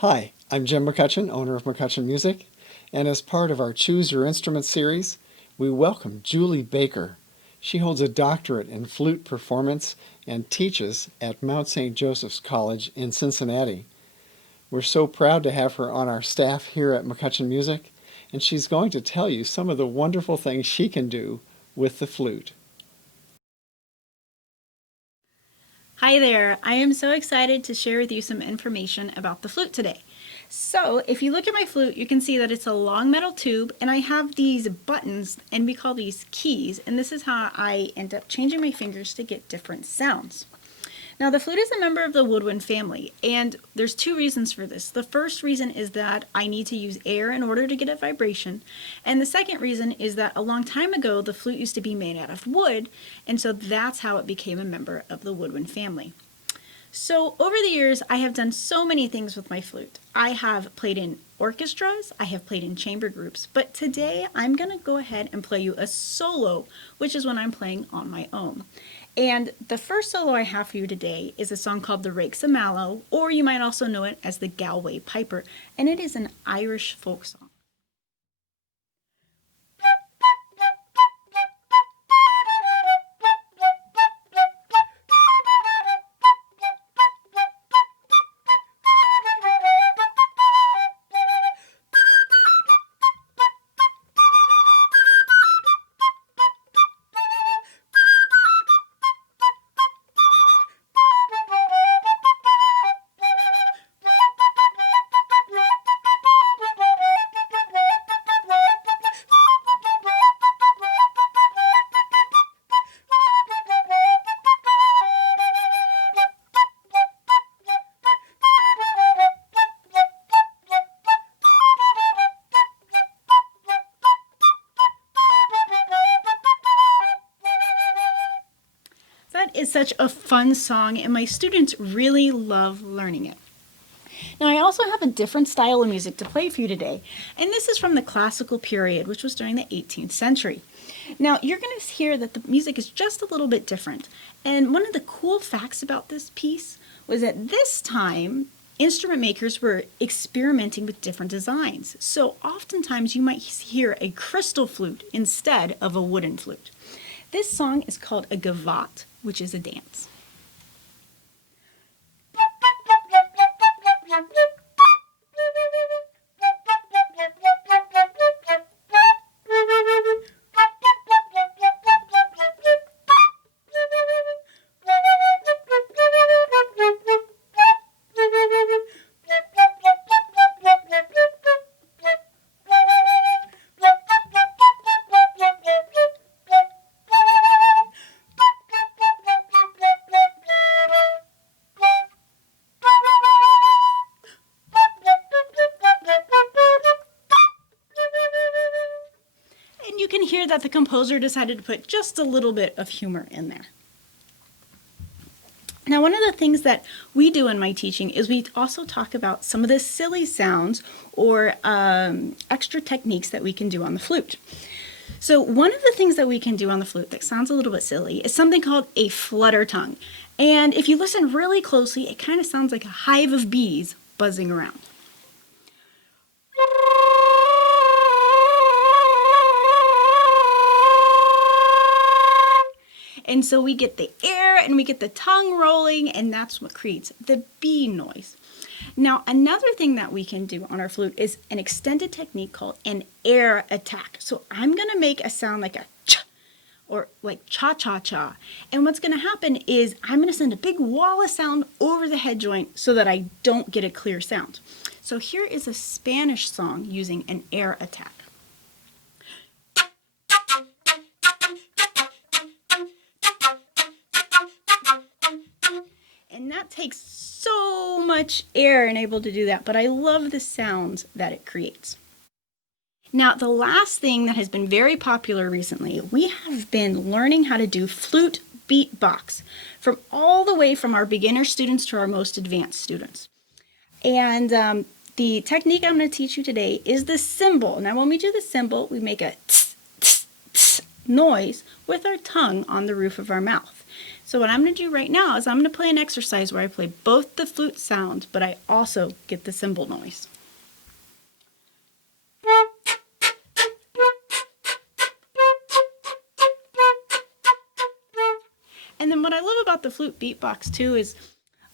Hi, I'm Jim McCutcheon, owner of McCutcheon Music, and as part of our Choose Your Instrument series, we welcome Julie Baker. She holds a doctorate in flute performance and teaches at Mount St. Joseph's College in Cincinnati. We're so proud to have her on our staff here at McCutcheon Music, and she's going to tell you some of the wonderful things she can do with the flute. Hi there, I am so excited to share with you some information about the flute today. So if you look at my flute, you can see that it's a long metal tube and I have these buttons and we call these keys, and this is how I end up changing my fingers to get different sounds. Now the flute is a member of the woodwind family, and there's two reasons for this. The first reason is that I need to use air in order to get a vibration, and the second reason is that a long time ago the flute used to be made out of wood, and so that's how it became a member of the woodwind family. So over the years I have done so many things with my flute. I have played in orchestras, I have played in chamber groups, but today I'm going to go ahead and play you a solo, which is when I'm playing on my own. And the first solo I have for you today is a song called The Rakes o' Mallow, or you might also know it as the Galway Piper, and it is an Irish folk song. That is such a fun song, and my students really love learning it. Now I also have a different style of music to play for you today, and this is from the classical period, which was during the 18th century. Now you're going to hear that the music is just a little bit different, and one of the cool facts about this piece was that this time instrument makers were experimenting with different designs. So oftentimes you might hear a crystal flute instead of a wooden flute. This song is called a gavotte, which is a dance. You can hear that the composer decided to put just a little bit of humor in there. Now, one of the things that we do in my teaching is we also talk about some of the silly sounds or extra techniques that we can do on the flute. So one of the things that we can do on the flute that sounds a little bit silly is something called a flutter tongue. And if you listen really closely, it kind of sounds like a hive of bees buzzing around. And so we get the air and we get the tongue rolling, and that's what creates the bee noise. Now, another thing that we can do on our flute is an extended technique called an air attack. So I'm going to make a sound like a cha or like cha-cha-cha. And what's going to happen is I'm going to send a big wall of sound over the head joint so that I don't get a clear sound. So here is a Spanish song using an air attack. And that takes so much air and able to do that, but I love the sounds that it creates. Now, the last thing that has been very popular recently, we have been learning how to do flute beatbox from all the way from our beginner students to our most advanced students. And the technique I'm going to teach you today is the cymbal. Now, when we do the cymbal, we make a tss, tss, tss noise with our tongue on the roof of our mouth. So what I'm going to do right now is I'm going to play an exercise where I play both the flute sound, but I also get the cymbal noise. And then what I love about the flute beatbox too is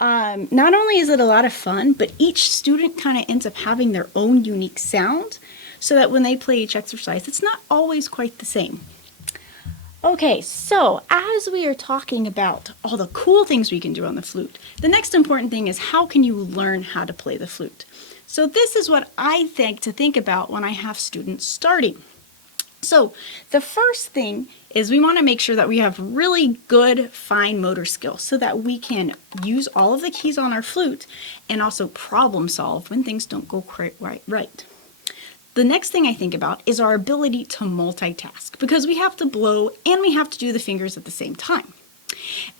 not only is it a lot of fun, but each student kind of ends up having their own unique sound so that when they play each exercise, it's not always quite the same. Okay, so as we are talking about all the cool things we can do on the flute, the next important thing is how can you learn how to play the flute? So this is what I think to think about when I have students starting. So the first thing is we want to make sure that we have really good fine motor skills so that we can use all of the keys on our flute and also problem solve when things don't go quite right. The next thing I think about is our ability to multitask because we have to blow and we have to do the fingers at the same time.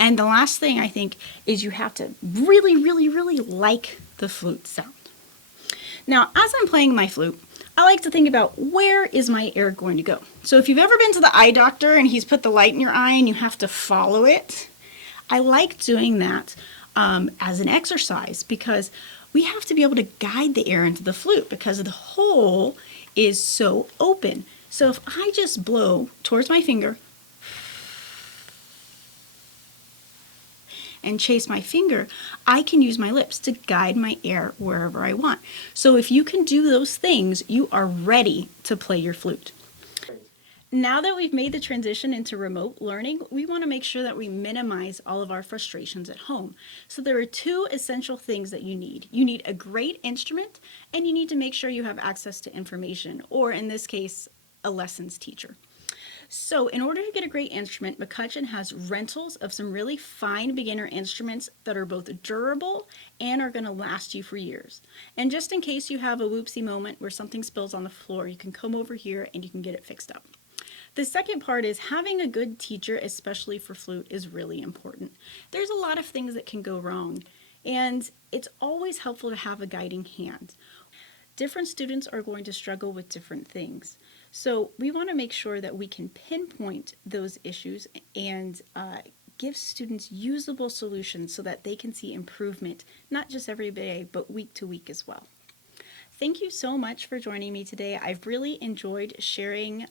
And the last thing I think is you have to really, really, really like the flute sound. Now, as I'm playing my flute, I like to think about where is my air going to go. So if you've ever been to the eye doctor and he's put the light in your eye and you have to follow it, I like doing that as an exercise because we have to be able to guide the air into the flute because the hole is so open. So if I just blow towards my finger and chase my finger, I can use my lips to guide my air wherever I want. So if you can do those things, you are ready to play your flute. Now that we've made the transition into remote learning, we want to make sure that we minimize all of our frustrations at home. So there are two essential things that you need. You need a great instrument, and you need to make sure you have access to information, or in this case, a lessons teacher. So in order to get a great instrument, McCutcheon has rentals of some really fine beginner instruments that are both durable and are going to last you for years. And just in case you have a whoopsie moment where something spills on the floor, you can come over here and you can get it fixed up. The second part is having a good teacher, especially for flute, is really important. There's a lot of things that can go wrong, and it's always helpful to have a guiding hand. Different students are going to struggle with different things. So we want to make sure that we can pinpoint those issues and give students usable solutions so that they can see improvement, not just every day, but week to week as well. Thank you so much for joining me today. I've really enjoyed sharing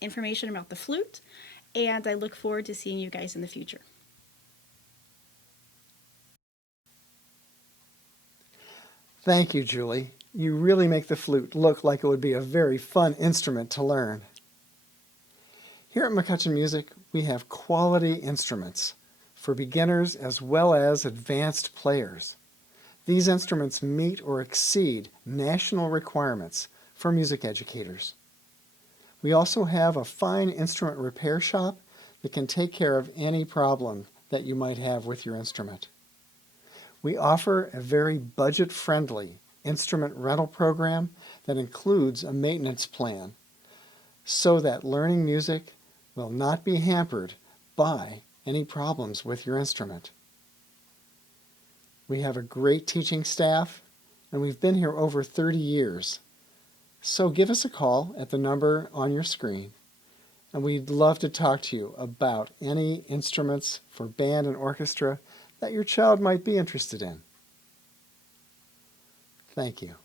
information about the flute, and I look forward to seeing you guys in the future. Thank you, Julie. You really make the flute look like it would be a very fun instrument to learn. Here at McCutcheon Music, we have quality instruments for beginners as well as advanced players. These instruments meet or exceed national requirements for music educators. We also have a fine instrument repair shop that can take care of any problem that you might have with your instrument. We offer a very budget-friendly instrument rental program that includes a maintenance plan so that learning music will not be hampered by any problems with your instrument. We have a great teaching staff, and we've been here over 30 years. So give us a call at the number on your screen, and we'd love to talk to you about any instruments for band and orchestra that your child might be interested in. Thank you.